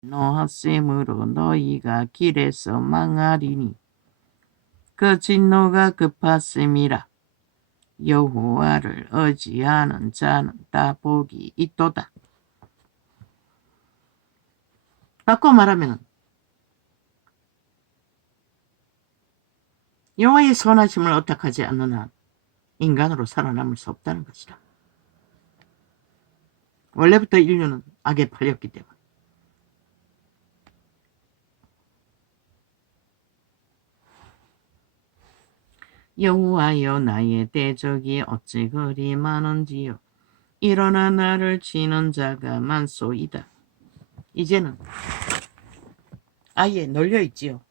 노하셈으로 너희가 길에서 망하리니 그 진노가 급하심이라. 여호와를 의지하는 자는 다 복이 있도다. 바꿔 말하면 여호와의 선하심을 어떡하지 않는 한 인간으로 살아남을 수 없다는 것이다. 원래부터 인류는 악에 팔렸기 때문에. 여호와여, 나의 대적이 어찌 그리 많은지요. 일어나 나를 치는 자가 많소이다. 이제는 아예 널려있지요.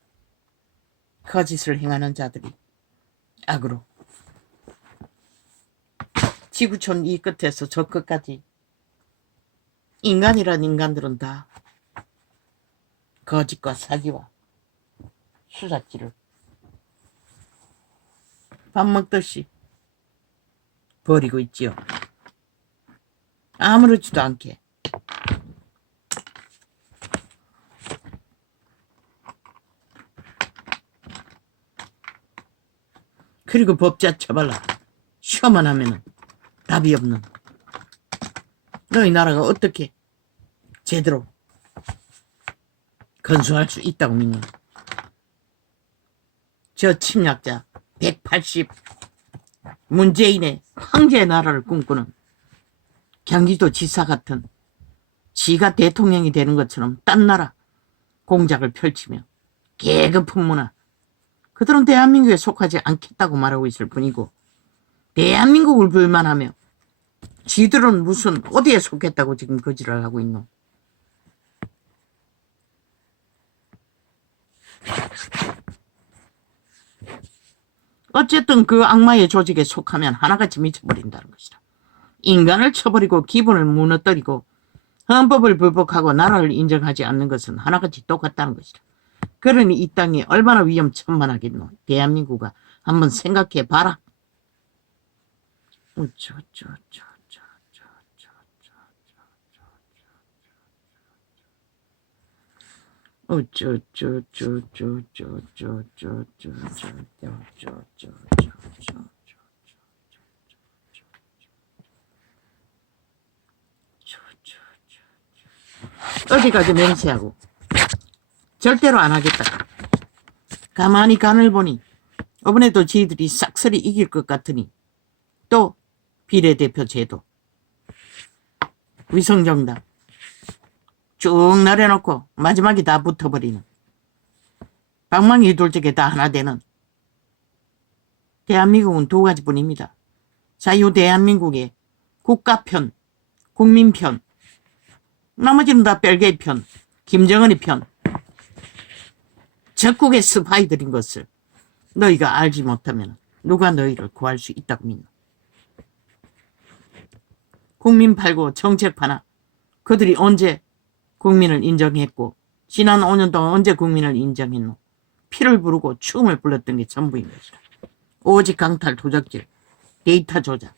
거짓을 행하는 자들이 악으로. 지구촌 이 끝에서 저 끝까지 인간이란 인간들은 다 거짓과 사기와 수작질을 밥 먹듯이 버리고 있지요. 아무렇지도 않게. 그리고 법자 쳐발라 쉬어만 하면은 답이 없는 너희 나라가 어떻게 제대로 건수할 수 있다고 믿는 저 침략자 180 문재인의 황제의 나라를 꿈꾸는 경기도 지사 같은 지가 대통령이 되는 것처럼 딴 나라 공작을 펼치며 계급품 문화, 그들은 대한민국에 속하지 않겠다고 말하고 있을 뿐이고 대한민국을 불만하며 지들은 무슨 어디에 속했다고 지금 거지를 하고 있노. 어쨌든 그 악마의 조직에 속하면 하나같이 미쳐버린다는 것이다. 인간을 쳐버리고 기본을 무너뜨리고 헌법을 불복하고 나라를 인정하지 않는 것은 하나같이 똑같다는 것이다. 그러니 이 땅이 얼마나 위험천만하겠노. 대한민국아, 한번 생각해봐라. 어디까지 맹세하고 절대로 안 하겠다. 가만히 간을 보니 이번에도 지들이 싹쓸이 이길 것 같으니 또 비례대표 제도, 위성정당 쭉 내려놓고 마지막에 다 붙어버리는, 방망이 둘째게 다 하나 되는. 대한민국은 두 가지뿐입니다. 자유 대한민국의 국가편, 국민편, 나머지는 다 별개의 편, 김정은의 편. 적국의 스파이들인 것을 너희가 알지 못하면 누가 너희를 구할 수 있다고 믿노. 국민 팔고 정책 파나 그들이 언제 국민을 인정했고 지난 5년 동안 언제 국민을 인정했노. 피를 부르고 춤을 불렀던 게 전부인 것이다. 오직 강탈, 도적질, 데이터 조작,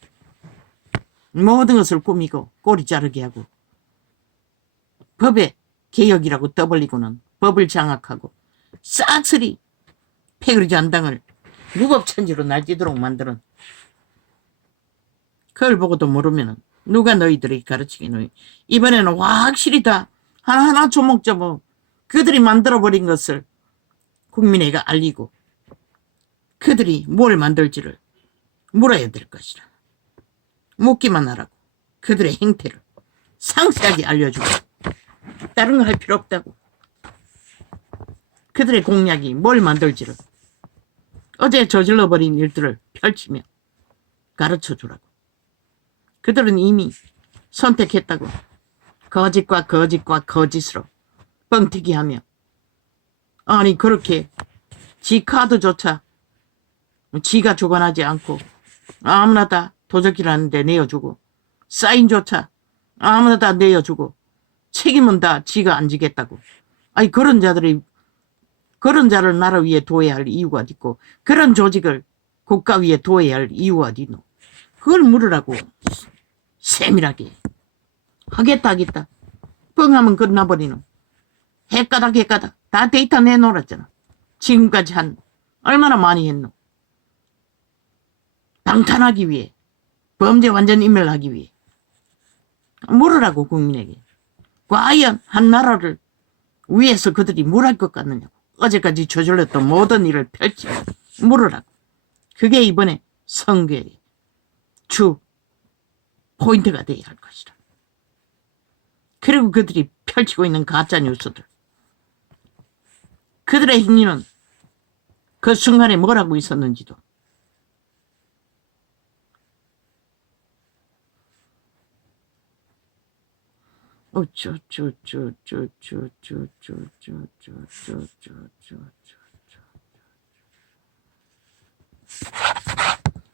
모든 것을 꾸미고 꼬리 자르게 하고 법의 개혁이라고 떠벌리고는 법을 장악하고 싹쓸이 패거리 잔당을 무법천지로 날뛰도록 만드는, 그걸 보고도 모르면은 누가 너희들에게 가르치겠노. 이번에는 확실히 다 하나하나 조목조목 그들이 만들어버린 것을 국민에게 알리고 그들이 뭘 만들지를 물어야 될 것이라. 묻기만 하라고 그들의 행태를 상세하게 알려주고 다른 거 할 필요 없다고. 그들의 공약이 뭘 만들지를 어제 저질러버린 일들을 펼치며 가르쳐주라고. 그들은 이미 선택했다고. 거짓과 거짓과 거짓으로 뻥튀기하며, 아니 그렇게 지 카드조차 지가 주관하지 않고 아무나 다 도적이라는데 내어주고, 사인조차 아무나 다 내어주고, 책임은 다 지가 안 지겠다고. 아니 그런 자를 나라 위에 둬야 할 이유가 어디 있고, 그런 조직을 국가 위에 둬야 할 이유가 어디 있노. 그걸 물으라고. 세밀하게. 하겠다 뻥하면 끝나버리는. 해까닥 다 데이터 내놓았잖아. 지금까지 한 얼마나 많이 했노. 방탄하기 위해, 범죄 완전 인멸하기 위해. 물으라고 국민에게. 과연 한 나라를 위해서 그들이 뭘 할 것 같느냐고. 어제까지 저질렀던 모든 일을 펼치고 물으라고. 그게 이번에 선거의 주 포인트가 되어야 할 것이다. 그리고 그들이 펼치고 있는 가짜 뉴스들. 그들의 행위는 그 순간에 뭘 하고 있었는지도.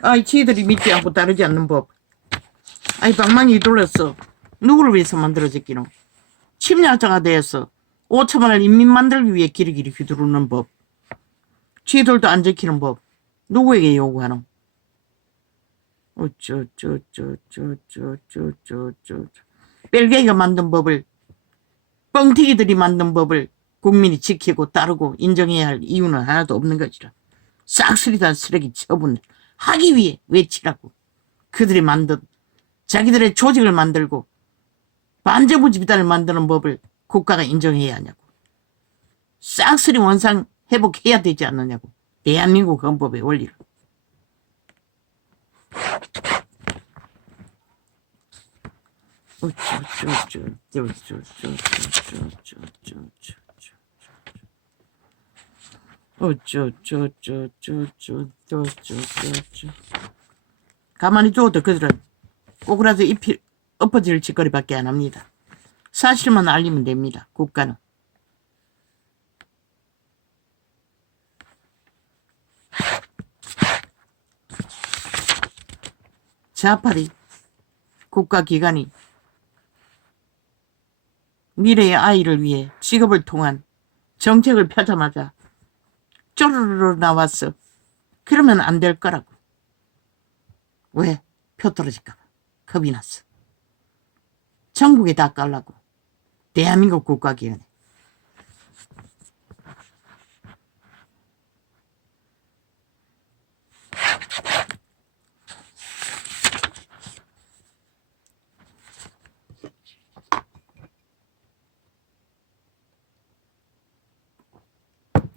아이, 지들이 믿지 않고 따르지 않는 법. 아이, 방망이 돌렸어. 누구를 위해서 만들어졌기노? 침략자가 되어서 5천만을 인민 만들기 위해 기리기리 휘두르는 법. 지들도 안 지키는 법. 누구에게 요구하노? 벨기에가 만든 법을, 뻥튀기들이 만든 법을 국민이 지키고 따르고 인정해야 할 이유는 하나도 없는 것이라. 싹쓸이 다 쓰레기 처분하기 위해 외치라고. 그들이 만든 자기들의 조직을 만들고 반정부 집단을 만드는 법을 국가가 인정해야 하냐고. 싹쓸이 원상 회복해야 되지 않느냐고. 대한민국 헌법의 원리를. 가만히 둬도 그들은 꼬그라져 잎이 엎어질 짓거리밖에 안 합니다. 사실만 알리면 됩니다. 국가는. 좌파리 국가기관이 미래의 아이를 위해 직업을 통한 정책을 펴자마자 쪼르르 나왔어. 그러면 안 될 거라고. 왜? 표 떨어질까 봐. 겁이 났어. 전국에 다 깔라고. 대한민국 국가기관에.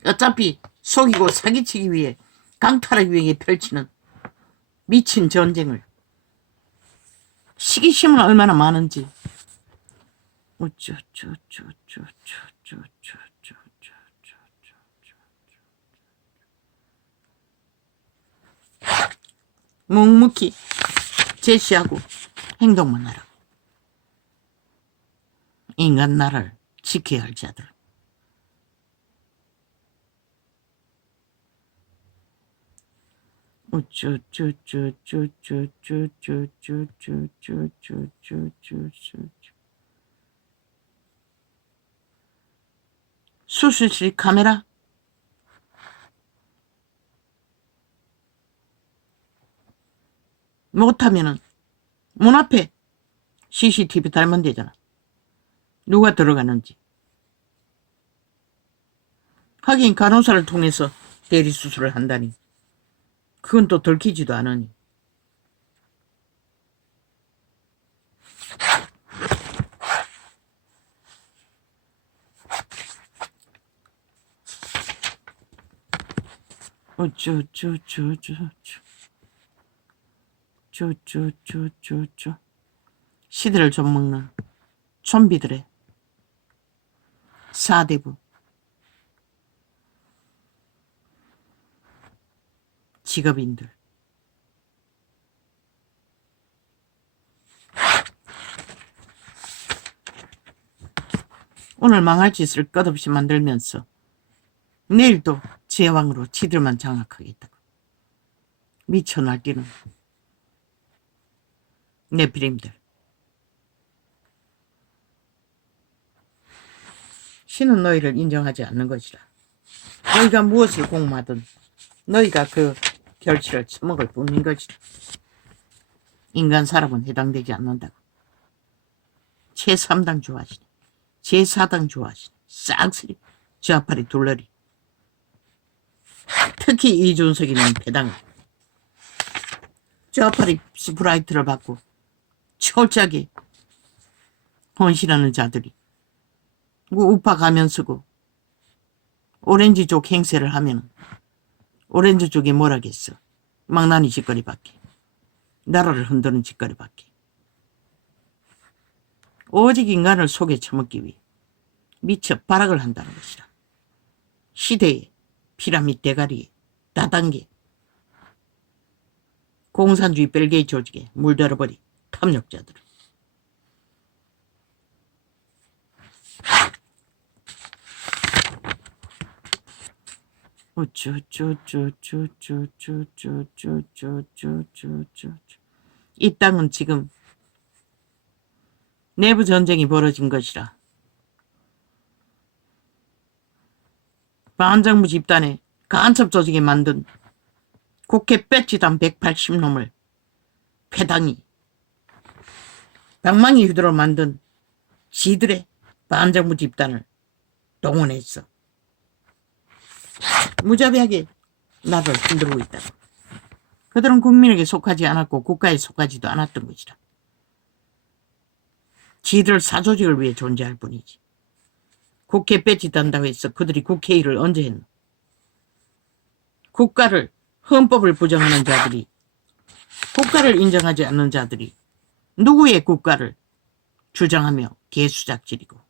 어차피 속이고 사기치기 위해 강탈하기 위해 펼치는 미친 전쟁을. 시기심은 얼마나 많은지. 묵묵히 제시하고 행동만 하라고. 인간 나라를 지켜야 할 자들. 수술실 카메라 못하면은 문 앞에 CCTV 달면 되잖아. 누가 들어가는지. 하긴 간호사를 통해서 대리수술을 한다니. 그건 또 들키지도 않으니. 시대를 좀먹는 좀비들의 사대부. 직업인들. 오늘 망할 짓을 끝없이 만들면서 내일도 제왕으로 지들만 장악하겠다고. 미쳐 날뛰는 네피림들. 신은 너희를 인정하지 않는 것이라. 너희가 무엇을 공모하든 너희가 그 결실을 처먹을 뿐인 것이라. 인간 사람은 해당되지 않는다고. 제3당 좋아하시네. 제4당 좋아하시네. 싹쓸이 좌파리 둘러리. 특히 이준석이는 배당을. 좌파리 스프라이트를 받고 철저하게 헌신하는 자들이 우파 가면 쓰고 오렌지족 행세를 하면 오렌지족이 뭐라겠어. 망나니 짓거리밖에. 나라를 흔드는 짓거리밖에. 오직 인간을 속에 처먹기 위해 미처 발악을 한다는 것이라. 시대의 피라미드 대가리에 다단계 공산주의 벨기에 조직에 물들어버린 탐욕자들을. 이 땅은 지금 내부 전쟁이 벌어진 것이라. 반정부 집단의 간첩 조직에 만든 국회 배치단 180놈을 패당이 방망이 휘두러 만든 지들의 반정부 집단을 동원했어. 무자비하게 나를 흔들고 있다고. 그들은 국민에게 속하지 않았고 국가에 속하지도 않았던 것이라. 지들 사조직을 위해 존재할 뿐이지. 국회 배치단다고 해서 그들이 국회일을 언제 했노? 국가를, 헌법을 부정하는 자들이, 국가를 인정하지 않는 자들이 누구의 국가를 주장하며 개수작질이고.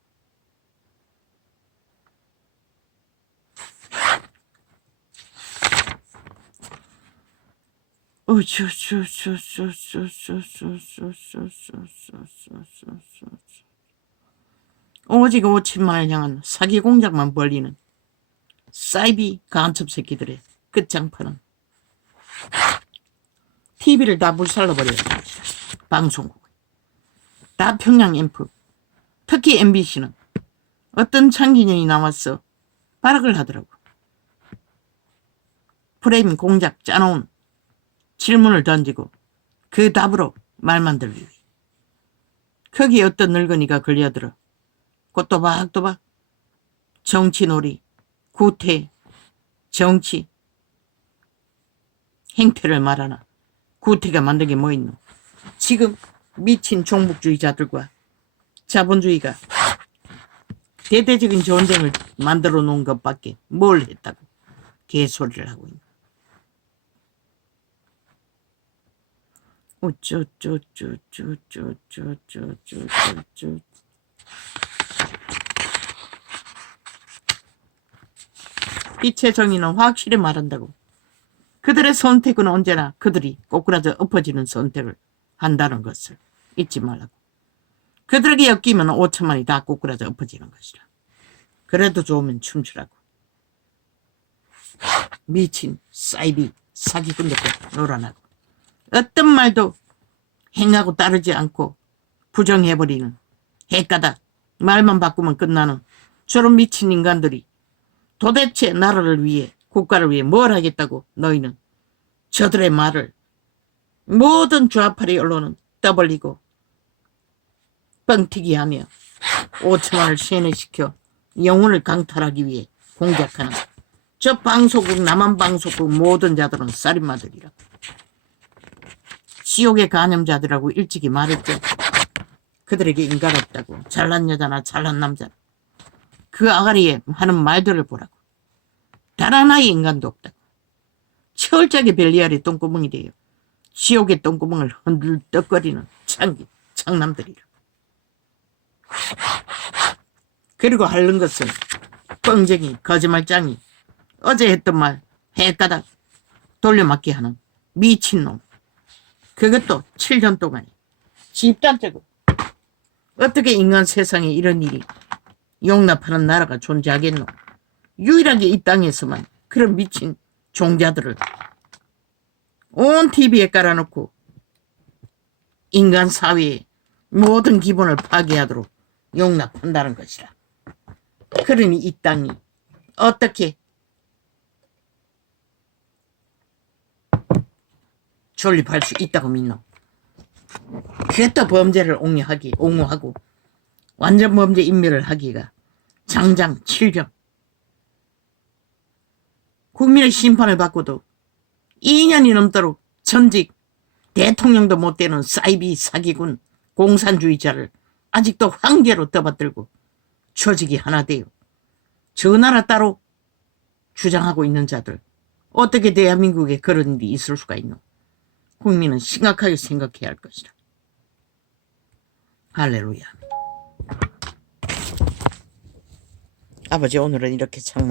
오직 5천만을 향한 사기 공작만 벌리는 사이비 간첩 새끼들의 끝장판은 TV를 다 불살라버려야 합니다. 방송국 다 평양 앰프, 특히 MBC는 어떤 창기년이 나와서 발악을 하더라고. 프레임 공작 짜놓은 질문을 던지고 그 답으로 말만 들기. 거기에 어떤 늙은이가 걸려들어 또박또박 정치놀이, 구태, 정치, 행태를 말하나. 구태가 만든 게 뭐 있노? 지금 미친 종북주의자들과 자본주의가 대대적인 전쟁을 만들어 놓은 것밖에 뭘 했다고 개소리를 하고 있노. 빛의 정의는 확실히 말한다고. 그들의 선택은 언제나 그들이 꼬꾸라져 엎어지는 선택을 한다는 것을 잊지 말라고. 그들에게 엮이면 5천만이 다 꼬꾸라져 엎어지는 것이라. 그래도 좋으면 춤추라고. 미친 사이비 사기꾼들과 놀아나고 어떤 말도 행하고 따르지 않고 부정해버리는 해가닥 말만 바꾸면 끝나는 저런 미친 인간들이 도대체 나라를 위해 국가를 위해 뭘 하겠다고 너희는 저들의 말을 모든 좌파리 언론은 떠벌리고 뻥튀기하며 5천만을 세뇌시켜 영혼을 강탈하기 위해 공작하는 저 방송국 남한방송국 모든 자들은 살인마들이라. 지옥의 간염자들이라고 일찍이 말했죠. 그들에게 인간 없다고. 잘난 여자나 잘난 남자나 그 아가리에 하는 말들을 보라고. 단 하나의 인간도 없다고. 철저하게 벨리알의 똥구멍이 돼요. 지옥의 똥구멍을 흔들떡거리는 창남들이라. 그리고 하는 것은 뻥쟁이 거짓말장이 어제 했던 말 해가닥 돌려막기 하는 미친놈. 그것도 7년 동안에 집단적으로. 어떻게 인간 세상에 이런 일이 용납하는 나라가 존재하겠노. 유일하게 이 땅에서만 그런 미친 종자들을 온 TV에 깔아놓고 인간 사회의 모든 기본을 파괴하도록 용납한다는 것이라. 그러니 이 땅이 어떻게 존립할 수 있다고 믿노. 그것도 범죄를 옹호하고 완전 범죄 인멸을 하기가 장장 7병. 국민의 심판을 받고도 2년이 넘도록 전직 대통령도 못 되는 사이비 사기군 공산주의자를 아직도 황제로 떠받들고 조직이 하나 되어 저 나라 따로 주장하고 있는 자들, 어떻게 대한민국에 그런 일이 있을 수가 있노? 국민은 심각하게 생각해야 할 것이다. 할렐루야. 아버지, 오늘은 이렇게 창문